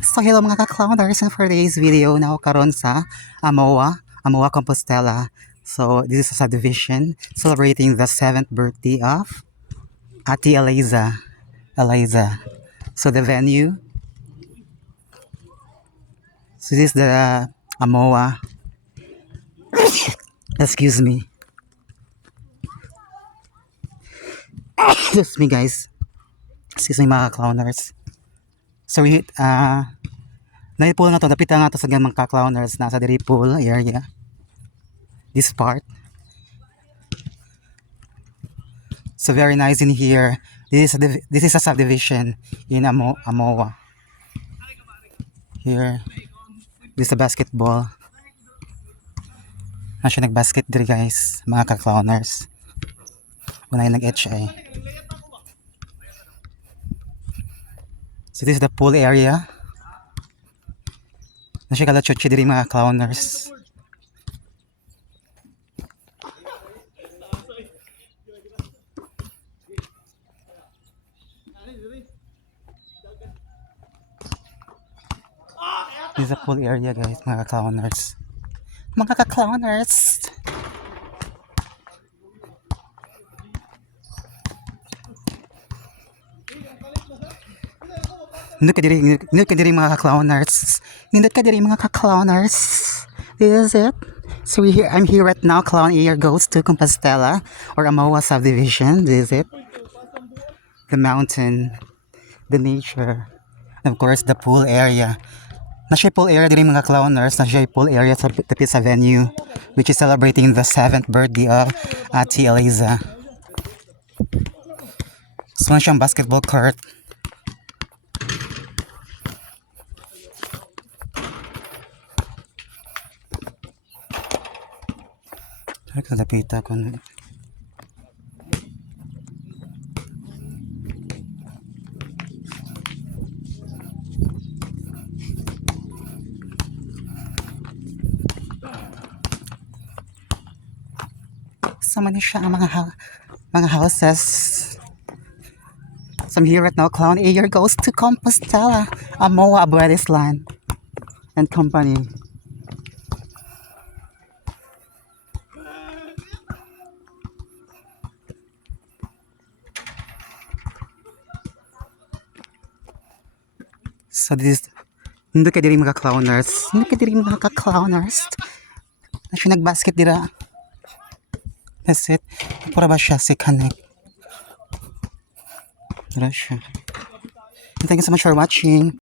So hello mga ka-clowners, and for today's video na karon sa Amoa Compostela. So this is a subdivision celebrating the 7th birthday of Ate Eliza. So the venue, so this is the Amoa, excuse me. Excuse me guys. Excuse me mga ka-clowners. So we, Naipul na to, dapit na to sa mga ka-clowners nasa diri pool area. This part. So very nice in here. This is a subdivision in Amoa. Here, this is a basketball. Na siya nag-basket diri guys, mga ka-clowners. Unay nag-HI. So this is the pool area. Na siya kalachuchi diri mga clowners. This is a pool area guys, mga ka-clowners. Mga ka-clowners! Nindot ka diri mga ka-clowners. Nindot ka diri mga ka-clowners. This is it. So I'm here right now. Clown Air goes to Compostela or Amoa subdivision. This is it. The mountain, the nature, and of course the pool area. Nasa pool area diri mga clowners. Nasa pool area sa tapit sa venue, which is celebrating the 7th birthday of Ate Eliza. So siyang basketball court. Kalapita ko na. Sama na siya ang mga houses. So I'm here right now. Clown Air goes to Compostela, Amoa Abuelisland and company. So this is, hindi ka diri mga clowners. Hindi ka diri mga ka-clowners. Na siya nag-basket dira. That's it. Para ba siya si connect? Dira siya. And thank you so much for watching.